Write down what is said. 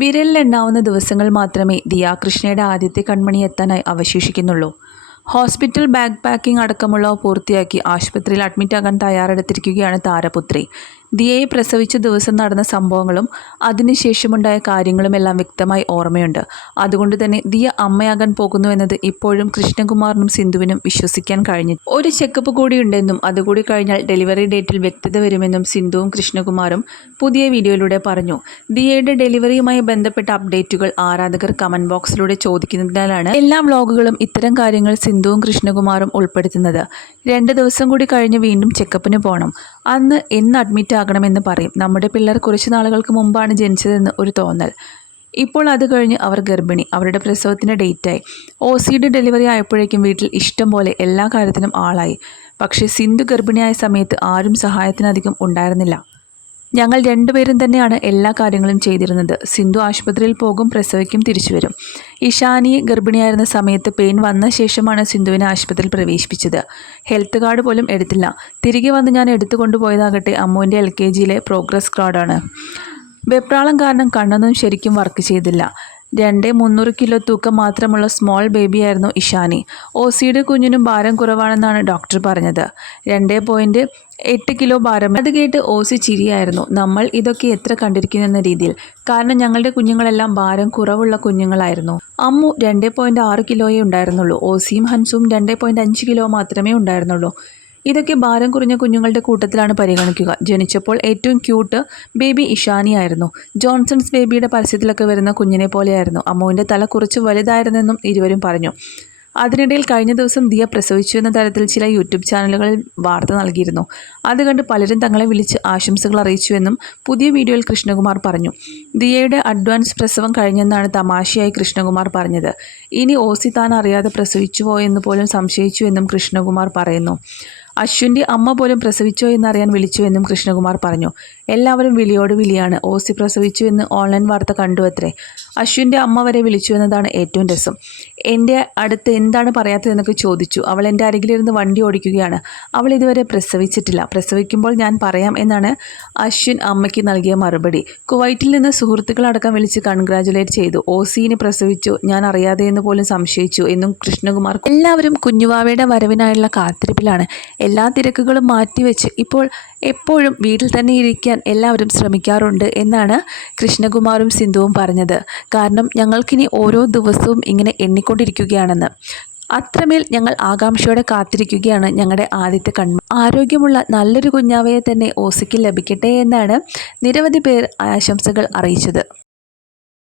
വിരലിലെണ്ണാവുന്ന ദിവസങ്ങൾ മാത്രമേ ദിയാകൃഷ്ണയുടെ ആദ്യത്തെ കൺമണി എത്താനായി അവശേഷിക്കുന്നുള്ളൂ. ഹോസ്പിറ്റൽ ബാഗ് പാക്കിംഗ് അടക്കമുള്ളവ പൂർത്തിയാക്കി ആശുപത്രിയിൽ അഡ്മിറ്റാകാൻ തയ്യാറെടുത്തിരിക്കുകയാണ് താരപുത്രി. ദിയയെ പ്രസവിച്ച ദിവസം നടന്ന സംഭവങ്ങളും അതിനുശേഷമുണ്ടായ കാര്യങ്ങളുമെല്ലാം വ്യക്തമായി ഓർമ്മയുണ്ട്. അതുകൊണ്ട് തന്നെ ദിയ അമ്മയാകാൻ പോകുന്നു എന്നത് ഇപ്പോഴും കൃഷ്ണകുമാറിനും സിന്ധുവിനും വിശ്വസിക്കാൻ കഴിഞ്ഞു ഒരു ചെക്കപ്പ് കൂടിയുണ്ടെന്നും അതുകൂടി കഴിഞ്ഞാൽ ഡെലിവറി ഡേറ്റിൽ വ്യക്തത വരുമെന്നും സിന്ധുവും കൃഷ്ണകുമാറും പുതിയ വീഡിയോയിലൂടെ പറഞ്ഞു. ദിയയുടെ ഡെലിവറിയുമായി ബന്ധപ്പെട്ട അപ്ഡേറ്റുകൾ ആരാധകർ കമന്റ് ബോക്സിലൂടെ ചോദിക്കുന്നതിനാലാണ് എല്ലാ വ്ളോഗുകളും ഇത്തരം കാര്യങ്ങൾ സിന്ധുവും കൃഷ്ണകുമാറും ഉൾപ്പെടുത്തുന്നത്. രണ്ട് ദിവസം കൂടി കഴിഞ്ഞ് വീണ്ടും ചെക്കപ്പിന് പോകണം അന്ന് എന്ന് അഡ്മിറ്റ് ആകണമെന്ന് പറയും. നമ്മുടെ പിള്ളേർ കുറച്ച് നാളുകൾക്ക് മുമ്പാണ് ജനിച്ചതെന്ന് ഒരു തോന്നൽ. ഇപ്പോൾ അത് കഴിഞ്ഞ് അവർ ഗർഭിണി. അവരുടെ പ്രസവത്തിന്റെ ഡേറ്റായി ഒ സിയുടെ ഡെലിവറി ആയപ്പോഴേക്കും വീട്ടിൽ ഇഷ്ടം പോലെ എല്ലാ കാര്യത്തിനും ആളായി. പക്ഷേ സിന്ധു ഗർഭിണിയായ സമയത്ത് ആരും സഹായത്തിനധികം ഉണ്ടായിരുന്നില്ല. ഞങ്ങൾ രണ്ടുപേരും തന്നെയാണ് എല്ലാ കാര്യങ്ങളും ചെയ്തിരുന്നത്. സിന്ധു ആശുപത്രിയിൽ പോകും പ്രസവിക്കും തിരിച്ചു വരും. ഇഷാനി ഗർഭിണിയായിരുന്ന സമയത്ത് പെയിൻ വന്ന ശേഷമാണ് സിന്ധുവിനെ ആശുപത്രിയിൽ പ്രവേശിപ്പിച്ചത്. ഹെൽത്ത് കാർഡ് പോലും എടുത്തില്ല. തിരികെ വന്ന് ഞാൻ എടുത്തുകൊണ്ടുപോയതാകട്ടെ അമ്മുവിന്റെ എൽ കെ ജിയിലെ പ്രോഗ്രസ് കാർഡാണ്. വെപ്രാളം കാരണം കണ്ണൊന്നും ശരിക്കും വർക്ക് ചെയ്തില്ല. രണ്ട് മുന്നൂറ് കിലോ തൂക്കം മാത്രമുള്ള സ്മോൾ ബേബിയായിരുന്നു ഇഷാനി. ഒ സിയുടെ കുഞ്ഞിനും ഭാരം കുറവാണെന്നാണ് ഡോക്ടർ പറഞ്ഞത്. രണ്ട് പോയിന്റ് എട്ട് കിലോ ഭാരം. അത് കേട്ട് ഒ സി ചിരിയായിരുന്നു. നമ്മൾ ഇതൊക്കെ എത്ര കണ്ടിരിക്കുന്നെന്ന രീതിയിൽ. കാരണം ഞങ്ങളുടെ കുഞ്ഞുങ്ങളെല്ലാം ഭാരം കുറവുള്ള കുഞ്ഞുങ്ങളായിരുന്നു. അമ്മു രണ്ട് പോയിന്റ് ആറ് കിലോയേ ഉണ്ടായിരുന്നുള്ളൂ. ഓസിയും ഹൻസും രണ്ട് പോയിന്റ് അഞ്ച് കിലോ മാത്രമേ ഉണ്ടായിരുന്നുള്ളൂ. ഇതൊക്കെ ഭാരം കുറഞ്ഞ കുഞ്ഞുങ്ങളുടെ കൂട്ടത്തിലാണ് പരിഗണിക്കുക. ജനിച്ചപ്പോൾ ഏറ്റവും ക്യൂട്ട് ബേബി ഇഷാനിയായിരുന്നു. ജോൺസൺസ് ബേബിയുടെ പരസ്യത്തിലൊക്കെ വരുന്ന കുഞ്ഞിനെ പോലെയായിരുന്നു. അമ്മുവിന്റെ തല കുറച്ച് വലുതായിരുന്നെന്നും ഇരുവരും പറഞ്ഞു. അതിനിടയിൽ കഴിഞ്ഞ ദിവസം ദിയ പ്രസവിച്ചു എന്ന തരത്തിൽ ചില യൂട്യൂബ് ചാനലുകളിൽ വാർത്ത നൽകിയിരുന്നു. അത് കണ്ട് പലരും തങ്ങളെ വിളിച്ച് ആശംസകൾ അറിയിച്ചുവെന്നും പുതിയ വീഡിയോയിൽ കൃഷ്ണകുമാർ പറഞ്ഞു. ദിയയുടെ അഡ്വാൻസ് പ്രസവം കഴിഞ്ഞെന്നാണ് തമാശയായി കൃഷ്ണകുമാർ പറഞ്ഞത്. ഇനി ഓസി താൻ അറിയാതെ പ്രസവിച്ചു പോയെന്ന് പോലും സംശയിച്ചുവെന്നും കൃഷ്ണകുമാർ പറയുന്നു. അശ്വിന്റെ അമ്മ പോലും പ്രസവിച്ചോ എന്നറിയാൻ വിളിച്ചു എന്നും കൃഷ്ണകുമാർ പറഞ്ഞു. എല്ലാവരും വിളിയോട് വിളിയാണ്. ഓസി പ്രസവിച്ചു എന്ന് ഓൺലൈൻ വാർത്ത കണ്ടു അത്രേ അശ്വിന്റെ അമ്മ വരെ വിളിച്ചു എന്നതാണ് ഏറ്റവും രസം. എന്റെ അടുത്ത് എന്താണ് പറയാത്തതെന്നൊക്കെ ചോദിച്ചു. അവൾ എന്റെ അരികിലിരുന്ന് വണ്ടി ഓടിക്കുകയാണ്. അവൾ ഇതുവരെ പ്രസവിച്ചിട്ടില്ല. പ്രസവിക്കുമ്പോൾ ഞാൻ പറയാം എന്നാണ് അശ്വിൻ അമ്മയ്ക്ക് നൽകിയ മറുപടി. കുവൈറ്റിൽ നിന്ന് സുഹൃത്തുക്കളടക്കം വിളിച്ച് കൺഗ്രാജുലേറ്റ് ചെയ്തു. ഓസിനെ പ്രസവിച്ചു. ഞാൻ അറിയാതെ എന്ന് പോലും സംശയിച്ചു എന്നും കൃഷ്ണകുമാർ എല്ലാവരും കുഞ്ഞുവാവയുടെ വരവിനായുള്ള കാത്തിരിപ്പിലാണ്. എല്ലാ തിരക്കുകളും മാറ്റിവെച്ച് ഇപ്പോൾ എപ്പോഴും വീട്ടിൽ തന്നെ ഇരിക്കാൻ എല്ലാവരും ശ്രമിക്കാറുണ്ട് എന്നാണ് കൃഷ്ണകുമാറും സിന്ധുവും പറഞ്ഞത്. കാരണം ഞങ്ങൾക്കിനി ഓരോ ദിവസവും ഇങ്ങനെ എണ്ണിക്കൊണ്ടിരിക്കുകയാണെന്ന് അത്രമേൽ ഞങ്ങൾ ആകാംക്ഷയോടെ കാത്തിരിക്കുകയാണ് ഞങ്ങളുടെ ആദ്യത്തെ കൺമ ആരോഗ്യമുള്ള നല്ലൊരു കുഞ്ഞാവയെ തന്നെ ഓസിക്ക് ലഭിക്കട്ടെ എന്നാണ് നിരവധി പേർ ആശംസകൾ അറിയിച്ചത്.